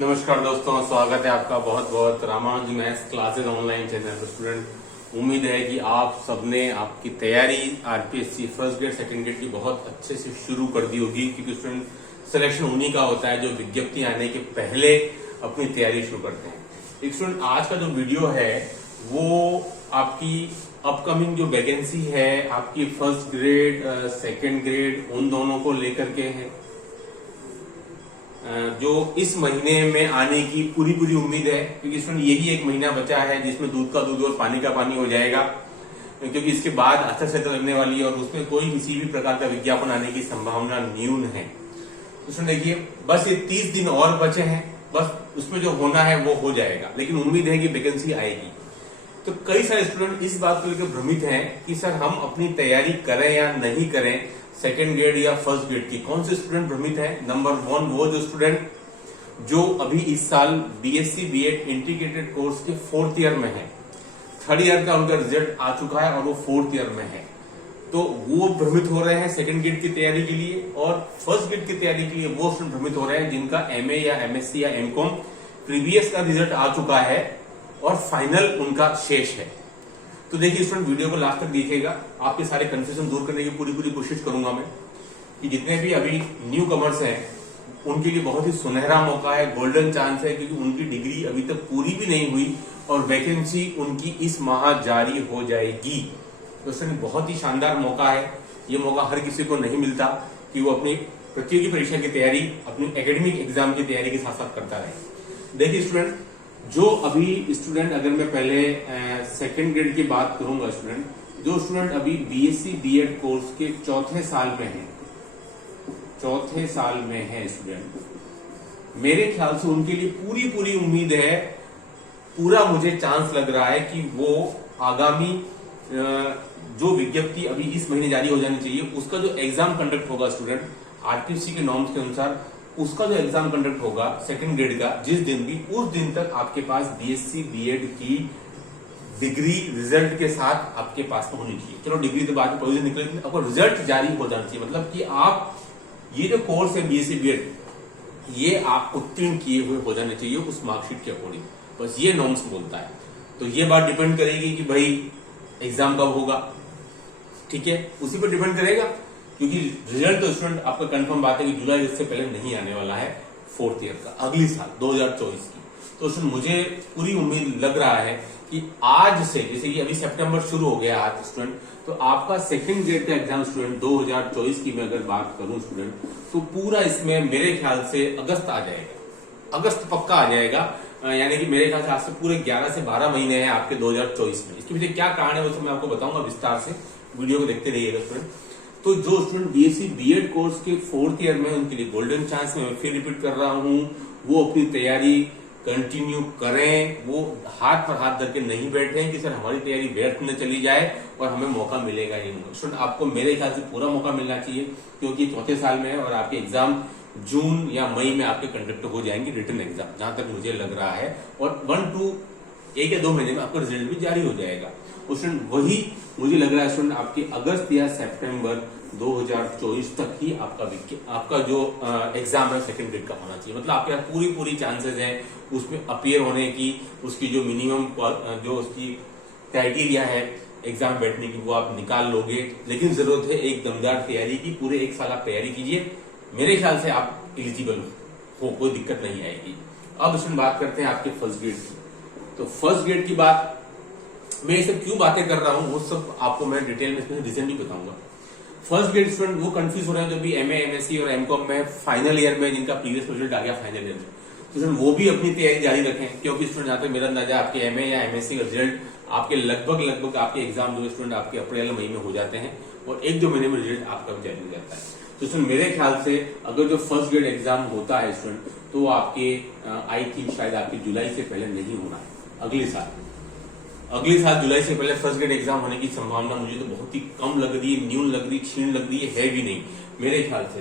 नमस्कार दोस्तों, स्वागत है आपका बहुत बहुत Ramanuj maths classes online channel पर। स्टूडेंट, उम्मीद है कि आप सबने आपकी तैयारी RPSC first grade second grade की बहुत अच्छे से शुरू कर दी होगी, क्योंकि स्टूडेंट सिलेक्शन उन्हीं का होता है जो विज्ञप्ति आने के पहले अपनी तैयारी शुरू करते हैं। एक स्टूडेंट, आज का जो वीडियो है वो आपकी अपकमिंग जो वैकेंसी है आपकी फर्स्ट ग्रेड सेकंड ग्रेड उन दोनों को लेकर के है, जो इस महीने में आने की पूरी उम्मीद है, क्योंकि इसमें यही एक महीना बचा है जिसमें दूध का दूध और पानी का पानी हो जाएगा, क्योंकि इसके बाद आचार लगने वाली है और उसमें कोई किसी भी प्रकार का विज्ञापन आने की संभावना न्यून है। उसमें देखिए, बस ये 30 दिन और बचे हैं, बस उसमें जो होना है वो हो जाएगा, लेकिन उम्मीद है कि वैकेंसी आएगी। तो कई सारे स्टूडेंट इस बात को लेकर भ्रमित हैं कि सर हम अपनी तैयारी करें या नहीं करें, सेकेंड ग्रेड या फर्स्ट ग्रेड की। कौन से स्टूडेंट भ्रमित है? नंबर 1 वो जो स्टूडेंट जो अभी इस साल बीएससी बीएड इंटीग्रेटेड कोर्स के 4th ईयर में है, 3rd ईयर का उनका रिजल्ट आ चुका है और वो 4th ईयर में है, तो वो भ्रमित हो रहे हैं सेकेंड ग्रेड की तैयारी के लिए। और फर्स्ट ग्रेड की तैयारी के लिए वो स्टूडेंट भ्रमित हो रहे हैं जिनका एमए या एमएससी या एमकॉम प्रीवियस का रिजल्ट आ चुका है और फाइनल उनका शेष है। तो देखिए स्टूडेंट, वीडियो को लास्ट तक देखिएगा, आपके सारे कंफ्यूजन दूर करने की पूरी कोशिश करूंगा मैं, कि जितने भी अभी न्यू कमर्स हैं उनके लिए बहुत ही सुनहरा मौका है, गोल्डन चांस है, क्योंकि उनकी डिग्री अभी तक पूरी भी नहीं हुई और वैकेंसी उनकी इस माह जारी हो जाएगी। तो इसमें बहुत ही शानदार मौका है। ये मौका हर किसी को नहीं मिलता कि वो अपनी प्रतियोगी परीक्षा की तैयारी, अपनी एकेडमिक एग्जाम की तैयारी के साथ साथ करता रहे। देखिए स्टूडेंट, जो अभी स्टूडेंट, अगर मैं पहले सेकेंड ग्रेड की बात करूंगा, स्टूडेंट जो स्टूडेंट अभी बीएससी बीएड कोर्स के 4थे साल में है, 4थे साल में है स्टूडेंट, मेरे ख्याल से उनके लिए पूरी उम्मीद है, पूरा मुझे चांस लग रहा है कि वो आगामी जो विज्ञप्ति अभी इस महीने जारी हो जानी चाहिए उसका जो एग्जाम कंडक्ट होगा स्टूडेंट आरपीसी के नॉर्म्स के अनुसार, उसका जो एग्जाम कंडक्ट होगा सेकंड ग्रेड का जिस दिन भी, उस दिन तक आपके पास बीएससी बीएड की डिग्री रिजल्ट के साथ आपके पास होनी चाहिए। चलो डिग्री तो बाद में प्रोविजन निकले, आपको रिजल्ट जारी हो जाना चाहिए, मतलब कि आप ये जो कोर्स है बीएससी बीएड ये आप उत्तीर्ण किए हुए हो जाने चाहिए उस मार्कशीट के अकॉर्डिंग, बस ये नॉर्म्स बोलता है। तो ये बात डिपेंड करेगी कि भाई एग्जाम कब होगा, ठीक है, उसी पर डिपेंड करेगा, क्योंकि रिजल्ट तो स्टूडेंट आपका कंफर्म बात है कि जुलाई इससे पहले नहीं आने वाला है 4th ईयर का, अगली साल 2024 की। तो स्टूडेंट मुझे पूरी उम्मीद लग रहा है कि आज से, जैसे कि अभी सितंबर शुरू हो गया आज स्टूडेंट, तो आपका सेकंड ग्रेड का एग्जाम स्टूडेंट 2024 की मैं अगर बात करूं स्टूडेंट, तो पूरा इसमें मेरे ख्याल से अगस्त आ जाएगा, अगस्त पक्का आ जाएगा, यानी कि मेरे ख्याल से आज से पूरे 11 से 12 महीने हैं आपके 2024 में। इसके पीछे क्या कारण है वो सब मैं आपको बताऊंगा विस्तार से, वीडियो को देखते रहिएगा स्टूडेंट। तो जो स्टूडेंट बीएससी बीएड कोर्स के 4th ईयर में, उनके लिए गोल्डन चांस में, मैं फिर रिपीट कर रहा हूं, वो अपनी तैयारी कंटिन्यू करें, वो हाथ पर हाथ धर के नहीं बैठे कि सर हमारी तैयारी व्यर्थ न चली जाए और हमें मौका मिलेगा ही नहीं। स्टूडेंट आपको मेरे ख्याल से पूरा मौका मिलना चाहिए, क्योंकि 4थे साल में है और आपके एग्जाम जून या मई में आपके कंडक्ट हो जाएंगे रिटन एग्जाम, जहां तक मुझे लग रहा है, और 1 या 2 महीने में आपका रिजल्ट भी जारी हो जाएगा। स्टूडेंट वही मुझे लग रहा है स्टूडेंट आपके अगस्त या सितंबर 2024 तक ही आपका जो एग्जाम है सेकंड ग्रेड का होना चाहिए, मतलब आपके पास पूरी चांसेस हैं उसमें अपीयर होने की, उसकी जो मिनिमम जो उसकी क्राइटेरिया है एग्जाम बैठने की वो आप निकाल लोगे। लेकिन जरूरत है एक दमदार तैयारी की, पूरे 1 साल आप तैयारी कीजिए, मेरे ख्याल से आप एलिजिबल हो, कोई दिक्कत नहीं आएगी। अब स्टूडेंट बात करते हैं आपके फर्स्ट ग्रेड की। तो फर्स्ट ग्रेड की बात मैं ये सब क्यों बातें कर रहा हूं वो सब आपको मैं डिटेल में इसमें रीजन भी बताऊंगा। फर्स्ट ग्रेड स्टूडेंट वो कंफ्यूज हो रहे हैं जो भी एमए एमएससी और एमकॉम में फाइनल ईयर में जिनका प्रीवियस रिजल्ट आ गया फाइनल ईयर में, तो स्टूडेंट वो भी अपनी तैयारी जारी रखें, क्योंकि स्टूडेंट जहां तक मेरा अंदाजा आपके एमए या एमएससी का रिजल्ट आपके लगभग आपके एग्जाम जो स्टूडेंट आपके अप्रैल मई में हो जाते हैं और 1-2 महीने में रिजल्ट आपका जारी हो जाता है। तो स्टूडेंट मेरे ख्याल से अगर जो फर्स्ट ग्रेड एग्जाम होता है स्टूडेंट, तो आपके आई थिंक शायद आपकी जुलाई से पहले नहीं होना है, अगले साल जुलाई से पहले फर्स्ट ग्रेड एग्जाम होने की संभावना मुझे तो बहुत ही कम लग रही है, न्यून लग रही है, क्षीण लग रही है भी नहीं मेरे ख्याल से।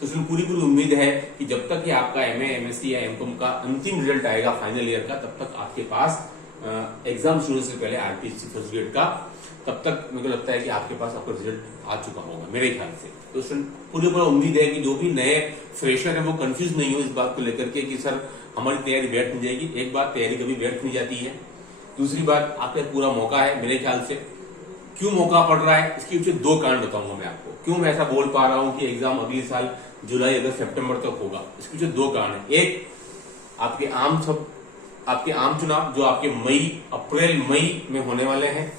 तो इसमें पूरी उम्मीद है कि जब तक कि आपका एमए एमएससी या एमकॉम का अंतिम रिजल्ट आएगा फाइनल ईयर का, तब तक आपके पास एग्जाम शुरू से पहले आरपीएससी फर्स्ट ग्रेड का, तब तक मेरे को लगता है कि आपके पास आपका रिजल्ट आ चुका होगा मेरे ख्याल से। तो स्टूडेंट पूरी उम्मीद है कि जो भी नए फ्रेशर है वो कंफ्यूज नहीं हो इस बात को लेकर के कि सर हमारी तैयारी व्यर्थ नहीं जाएगी। एक बात, तैयारी कभी व्यर्थ नहीं जाती है। दूसरी बात, आपका पूरा मौका है मेरे ख्याल से। क्यों मौका पड़ रहा है, इसके पीछे दो कारण बताऊंगा मैं आपको, क्यों मैं ऐसा बोल पा रहा हूं कि एग्जाम अगले साल जुलाई अगस्त सितंबर तक होगा। इसके पीछे दो कारण है। एक, आपके आम चुनाव जो आपके अप्रैल मई में होने वाले हैं।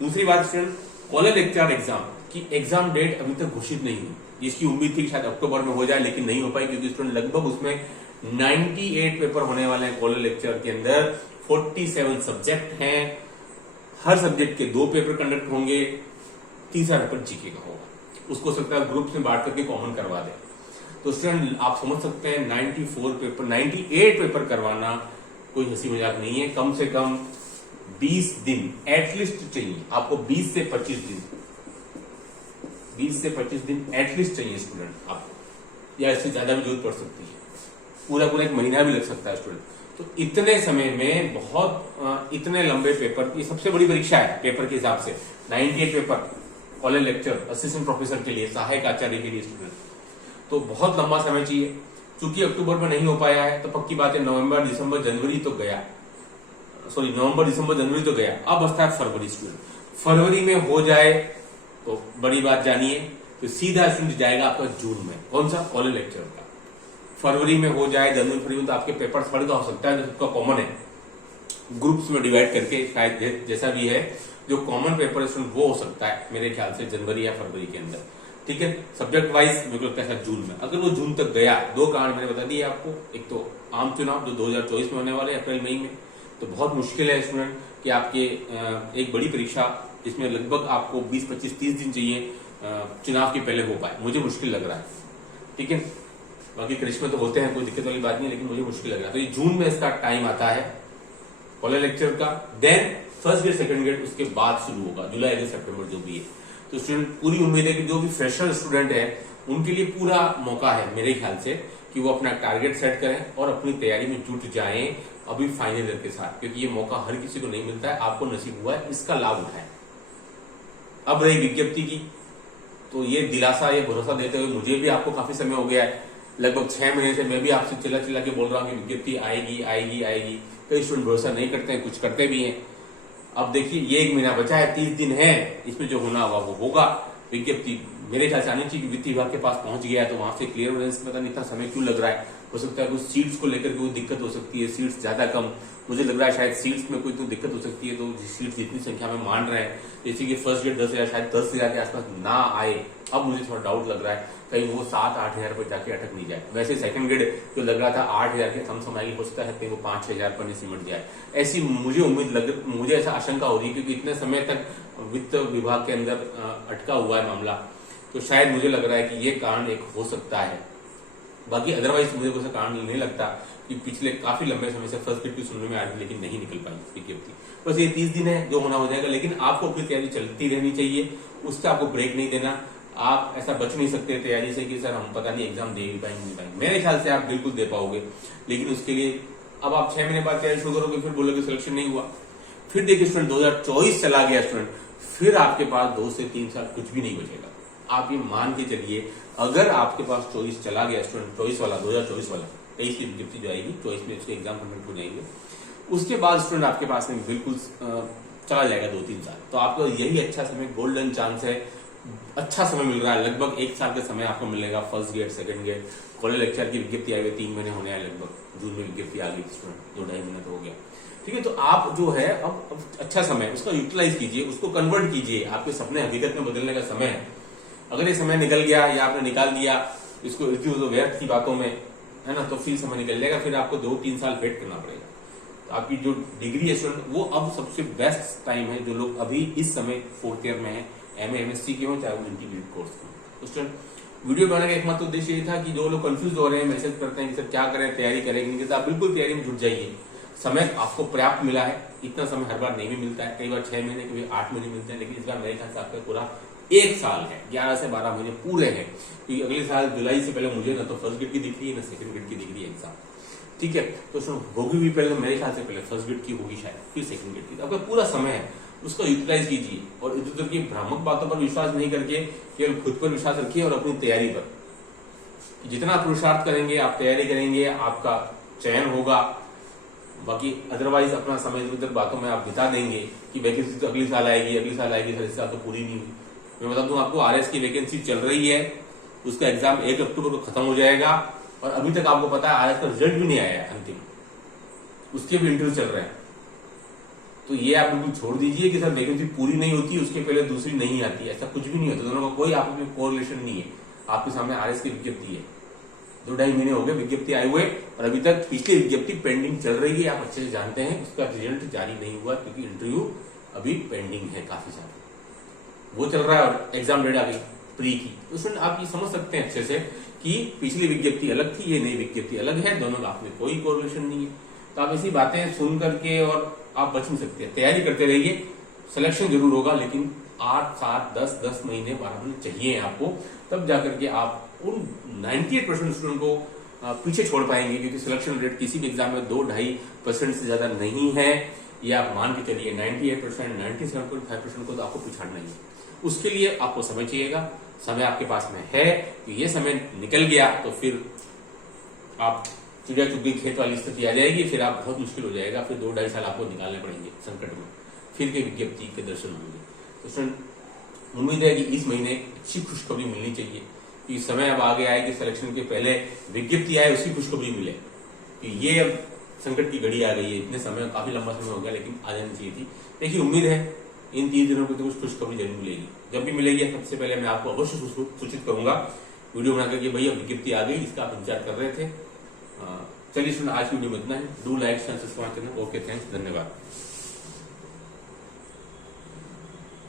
दूसरी बात स्टूडेंट, कॉलेज लेक्चर एग्जाम की एग्जाम डेट अभी तक घोषित नहीं हुई, जिसकी उम्मीद थी शायद अक्टूबर में हो जाए, लेकिन नहीं हो पाई क्योंकि स्टूडेंट लगभग उसमें 98 पेपर होने वाले हैं। कॉलेज लेक्चर के अंदर 47 सब्जेक्ट हैं, हर सब्जेक्ट के 2 पेपर कंडक्ट होंगे, तीसरा पेपर जीके का होगा। उसको सकता है ग्रुप्स में बांट करके कॉमन करवा दे। तो स्टूडेंट आप समझ सकते हैं 98 पेपर करवाना कोई हंसी मजाक नहीं है। कम से कम 20 दिन एटलीस्ट चाहिए आपको, 20 से 25 दिन एटलीस्ट चाहिए स्टूडेंट आपको, या इससे ज्यादा भी जरूरत पड़ सकती है। पूरा एक महीना भी लग सकता है स्टूडेंट। तो इतने समय में इतने लंबे पेपर, ये सबसे बड़ी परीक्षा है पेपर के हिसाब से। 98 paper college lecture assistant professor के लिए, सहायक आचार्य के लिए स्टूडेंट, तो बहुत लंबा समय चाहिए। चूंकि अक्टूबर में नहीं हो पाया है तो पक्की बात है नवंबर दिसंबर जनवरी तो गया, अब बचता है फरवरी। स्टूडेंट फरवरी में हो जाए तो बड़ी बात जानिए, तो सीधा स्टूडेंट जाएगा आपका जून में। कौन सा? कॉलेज लेक्चर का। फरवरी में हो जाए, जनवरी फरवरी में तो आपके पेपर थर्ड का हो सकता है, जो सबका कॉमन है, ग्रुप्स में डिवाइड करके शायद जैसा भी है, जो कॉमन पेपर स्टूडेंट वो हो सकता है मेरे ख्याल से जनवरी या फरवरी के अंदर। ठीक है, सब्जेक्ट वाइज मेरे को लगता है जून में। अगर वो जून तक गया, दो कारण मैंने बता दिए आपको। एक तो आम चुनाव जो 2024 में होने वाले अप्रैल मई में, तो बहुत मुश्किल है स्टूडेंट कि आपके एक बड़ी परीक्षा जिसमें लगभग आपको 20, 25, 30 दिन चाहिए चुनाव के पहले हो पाए, मुझे मुश्किल लग रहा है। ठीक है, बाकी करिश्मे तो होते हैं, कोई दिक्कत वाली बात नहीं, लेकिन मुझे मुश्किल लग रहा है। तो ये जून में इसका टाइम आता है कॉलेज लेक्चर का। Then first grade second grade उसके बाद शुरू होगा, जुलाई अगस्त सितंबर जो भी है। तो स्टूडेंट पूरी उम्मीद है कि जो भी फ्रेशर स्टूडेंट है उनके लिए पूरा मौका है मेरे ख्याल से कि वो अपना टारगेट सेट करें और अपनी तैयारी में जुट जाएं अभी फाइनल ईयर के साथ, क्योंकि ये मौका हर किसी को नहीं मिलता है। आपको नसीब हुआ है, इसका लाभ उठाएं। अब रही विज्ञप्ति की, तो ये दिलासा, ये भरोसा देते हुए मुझे भी आपको काफी समय हो गया है, लगभग 6 महीने से मैं भी आपसे चिल्ला के बोल रहा हूँ कि विज्ञप्ति आएगी। कई स्टूडेंट भरोसा नहीं करते हैं, कुछ करते भी हैं। अब देखिए ये 1 महीना बचा है, 30 दिन है, इसमें जो होना होगा वो होगा। विज्ञप्ति मेरे ख्याल से आनी चाहिए, वित्त विभाग के पास पहुंच गया है, तो वहां से क्लियरेंस पता नहीं इतना समय क्यों लग रहा है। हो सकता है कुछ सीट्स को लेकर कोई दिक्कत हो सकती है, सीट्स ज्यादा कम, मुझे लग रहा है शायद सीट्स में कोई तो दिक्कत हो सकती है। तो सीट्स जितनी संख्या में मान रहे हैं, जैसे कि फर्स्ट ग्रेड 10,000, शायद 10,000 के आसपास ना आए। अब मुझे थोड़ा डाउट लग रहा है कहीं वो 7-8 हजार पर जाके अटक नहीं जाए। वैसे सेकंड ग्रेड जो लग रहा था 8 हजार के सम आएगी, हो सकता है कहीं वो 5-6 हजार पर नहीं सिमट जाए। ऐसी मुझे ऐसा आशंका हो रही है, क्योंकि इतने समय तक वित्त विभाग के अंदर अटका हुआ है मामला, तो शायद मुझे लग रहा है कि ये कारण एक हो सकता है। बाकी अदरवाइज मुझे कोई कारण नहीं लगता कि पिछले काफी लंबे समय से फर्स्ट ग्रेड की सुनने में आ रही, लेकिन नहीं निकल पाई विज्ञप्ति। बस ये 30 दिन है, जो होना हो जाएगा, लेकिन आपको अपनी तैयारी चलती रहनी चाहिए, उससे आपको ब्रेक नहीं देना। आप ऐसा बच नहीं सकते तैयारी से कि सर हम पता नहीं एग्जाम दे भी पाएंगे नहीं पाएंगे। मेरे ख्याल से आप बिल्कुल दे पाओगे, लेकिन उसके लिए अब आप 6 महीने बाद तैयारी शुरू करोगे, फिर बोलोगे सिलेक्शन नहीं हुआ। फिर देखिए स्टूडेंट 2024 चला गया स्टूडेंट, फिर आपके पास 2 से 3 साल कुछ भी नहीं बचेगा। आप ये मान के चलिए, अगर आपके पास 24 चला गया स्टूडेंट, 2024 वाला 23 की विज्ञप्ति जो आएगी, 24 में उसके एग्जाम कंप्लीट हो जाएंगे, उसके बाद स्टूडेंट आपके पास में बिल्कुल चला जाएगा 2-3 साल। तो आपको यही अच्छा समय, गोल्डन चांस है, अच्छा समय मिल रहा है। लगभग 1 साल का समय आपको मिलेगा। First grade second grade college lecture की विज्ञप्ति आई हुई 3 महीने होने आए, लगभग जून में विज्ञप्ति आ गई स्टूडेंट, 2-2.5 महीना तो हो गया। ठीक है, तो आप जो है अब अच्छा समय उसका यूटिलाइज कीजिए, उसको कन्वर्ट कीजिए, आपके सपने हकीकत में बदलने का समय है। अगर ये समय निकल गया या आपने निकाल दिया इसको व्यर्थ की बातों में, है ना, तो फिर समय निकल जाएगा, फिर आपको 2-3 साल वेट करना पड़ेगा। तो आपकी जो डिग्री है स्टूडेंट, वो अब सबसे बेस्ट टाइम है। जो लोग अभी इस समय 4th ईयर में है, MA-MSc के हो, चाहे वो इंटीग्रेटेड कोर्स हो। तो स्टूडेंट वीडियो बनाने का एकमात्र उद्देश्य ये था कि जो लोग कंफ्यूज हो रहे हैं, मैसेज करते हैं कि सर क्या करें, तैयारी करेंगे, तो आप बिल्कुल तैयारी में जुट जाइए। समय आपको पर्याप्त मिला है, इतना समय हर बार नहीं भी मिलता है, कई बार 6 महीने, कभी 8 महीने मिलते हैं, लेकिन इस बार मेरे ख्याल से आपका पूरा 1 साल है, 11 से 12 महीने पूरे हैं, क्योंकि अगले साल जुलाई से पहले मुझे ना तो फर्स्ट ग्रेड की दिख रही है, ना सेकंड ग्रेड की दिख रही है एग्जाम। ठीक है, तो होगी भी पहले, मेरे ख्याल से पहले फर्स्ट गेट की होगी शायद, फिर सेकंड गेट की। आपका पूरा समय है उसको यूटिलाइज कीजिए और इधर उधर की भ्रामक बातों पर विश्वास नहीं करके केवल खुद पर विश्वास रखिए और अपनी तैयारी पर। जितना पुरुषार्थ करेंगे, आप तैयारी करेंगे, आपका चयन होगा। बाकी अदरवाइज अपना समय इधर उधर बातों में आप बिता देंगे कि वैकेंसी तो अगली साल आएगी, अगली साल आएगी, सर इस साल तो पूरी नहीं हुई। मैं बता दूं आपको, आरएस की वैकेंसी चल रही है, उसका एग्जाम 1 अक्टूबर को खत्म हो जाएगा और अभी तक आपको पता है आरएस का रिजल्ट भी नहीं आया है अंतिम, उसके भी इंटरव्यू चल रहे हैं। तो ये आप बिल्कुल छोड़ दीजिए कि सर वैकेंसी पूरी नहीं होती उसके पहले दूसरी नहीं आती, ऐसा कुछ भी नहीं होता। दोनों का कोई आपस में कोरिलेशन नहीं है। आपके सामने आरएस की विज्ञप्ति है, 2-2.5 महीने हो गए विज्ञप्ति आए हुए और अभी तक पिछली विज्ञप्ति पेंडिंग चल रही है। आप अच्छे से जानते हैं उसका रिजल्ट जारी नहीं हुआ क्योंकि इंटरव्यू अभी पेंडिंग है काफी सारे, वो चल रहा है और एग्जाम डेट आ गई प्री की। तो उसमें आप ये समझ सकते हैं अच्छे से कि पिछली विज्ञप्ति अलग थी, ये नई विज्ञप्ति अलग है, दोनों का आपने कोई कोरिलेशन नहीं है। तो आप ऐसी बातें सुन करके और आप बच नहीं सकते। तैयारी करते रहिए, सिलेक्शन जरूर होगा, लेकिन 8, 7, 10 महीने 12 महीने चाहिए आपको, तब जाकर के आप उन 98% स्टूडेंट को पीछे छोड़ पाएंगे। क्योंकि सिलेक्शन रेट किसी भी एग्जाम में 2-2.5% से ज्यादा नहीं है। ये आप मान के चलिए 98%, 97.5% को तो आपको पिछाड़ना ही है। उसके लिए आपको समय चाहिएगा, समय आपके पास में है। ये समय निकल गया तो फिर आप चिड़िया चुग गई खेत वाली स्थिति आ जाएगी, फिर आप बहुत मुश्किल हो जाएगा। फिर 2-2.5 साल आपको निकालने पड़ेंगे संकट में, फिर के विज्ञप्ति के दर्शन होंगे। तो स्टूडेंट उम्मीद है कि इस महीने अच्छी खुशखबरी मिलनी चाहिए कि समय अब आ गया है कि सिलेक्शन के पहले विज्ञप्ति आए उसकी खुशखबरी मिले कि ये अब संकट की घड़ी आ गई है। इतने समय, काफी लंबा समय हो गया, लेकिन आ जानी चाहिए थी। देखिए उम्मीद है इन 3 दिनों को तो कुछ खुशखबरी जरूर मिलेगी। जब भी मिलेगी सबसे पहले मैं आपको अवश्य सूचित करूंगा वीडियो बनाकर कि भैया विज्ञप्ति आ गई, इसका आप इंतजार कर रहे थे। चलिए सुन, आज की वीडियो में इतना ही। डू लाइक, सब्सक्राइब करना। ओके, थैंक्स, धन्यवाद।